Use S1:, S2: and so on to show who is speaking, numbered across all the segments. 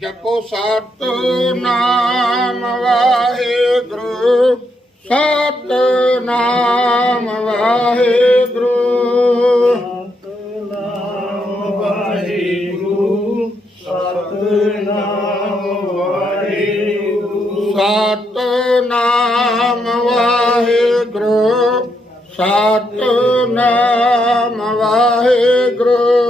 S1: ਜਪੋ ਸਤ ਨਾਮ ਵਾਹਿਗੁਰੂ ਸਤ ਨਾਮ ਵਾਹਿਗੁਰੂ।
S2: ਸਤਨਾਮ ਵਾਹਿਗੁਰੂ ਸਤਨਾਮ ਵਾਹਿਗੁਰੂ।
S1: ਸਤ ਨਾਮ ਵਾਹਿਗੁਰੂ ਸਤ ਨਾਮ ਵਾਹਿਗੁਰੂ।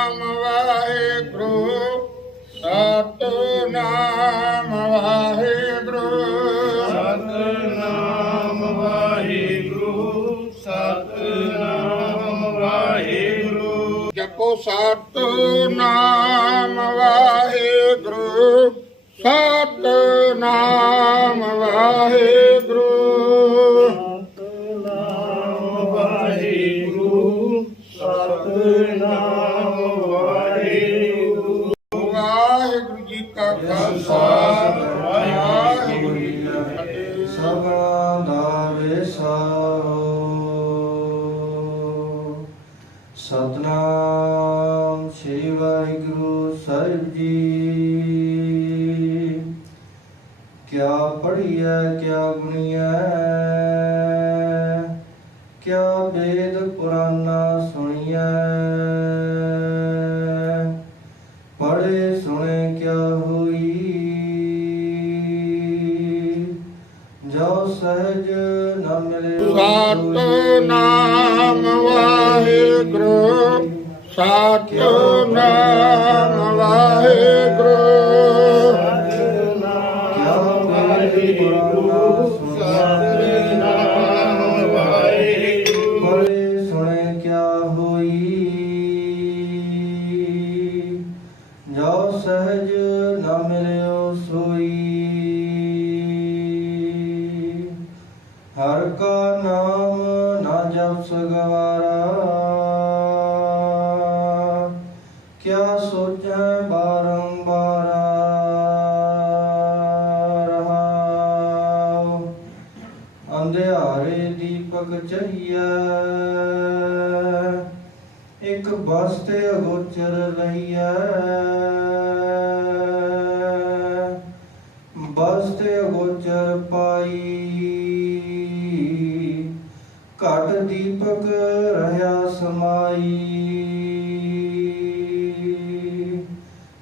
S1: ਨਾਮ ਵਾਹਿਗੁਰੂ ਸਤ ਨਾਮ ਵਾਹਿਗੁਰੂ।
S2: ਸਤਨਾਮ ਵਾਹਿਗੁਰੂ ਸਤਨਾਮ ਵਾਹਿਗੁਰੂ।
S1: ਜਪੋ ਸਤ ਨਾਮ ਵਾਹਿਗੁਰੂ ਸਤ ਨਾਮ ਵਾਹਿਗੁਰੂ।
S2: ਸਤਨਾਮ
S3: ਸ੍ਰੀ ਵਾਹਿਗੁਰੂ ਸਾਹਿਬ ਜੀ। ਕਿਆ ਪੜੀਐ ਕਿਆ ਗੁਣੀਐ ਕਿਆ ਵੇਦ ਪੁਰਾਨਾ ਸੁਣੀਐ। ਪੜੇ ਸੁਣੇ ਕਿਆ ਹੋਈ। ਜੋ ਸਹਿਜ ਨ ਮਿਲੇ
S1: ਸਤ ਨਾਮ ਵਾਹਿਗੁਰੂ ਸਤ ਨਾਮ ਵਾਹਿਗੁਰੂ
S2: ਸਤਨਾਮ ਵਾਹਿਗੁਰੂ ਸਤਨਾਮ ਵਾਹਿਗੁਰੂ
S3: ਪੜੇ ਸੁਣੇ ਕਿਆ ਹੋਈ ਜੋ ਸਹਿਜ ਨਾ ਮਿਲਿਓ ਸੋਈ ਹਰ ਕਾ ਨਾਮ ਨਾ ਜਪ ਸਗਵਾਰਾ ਕਿਆ ਸੋਚੈ ਬਾਰੰਬਾਰ ਰਹਾਉ? ਅੰਧਿਆਰੇ ਦੀਪਕ ਚਹੀਐ ਇੱਕ ਬਸਤੇ ਅਗੋਚਰ ਰਹੀਐ। ਬਸਤੇ ਅਗੋਚਰ ਪਾਈ। ਘਟ ਦੀਪਕ ਰਹਾ ਸਮਾਈ।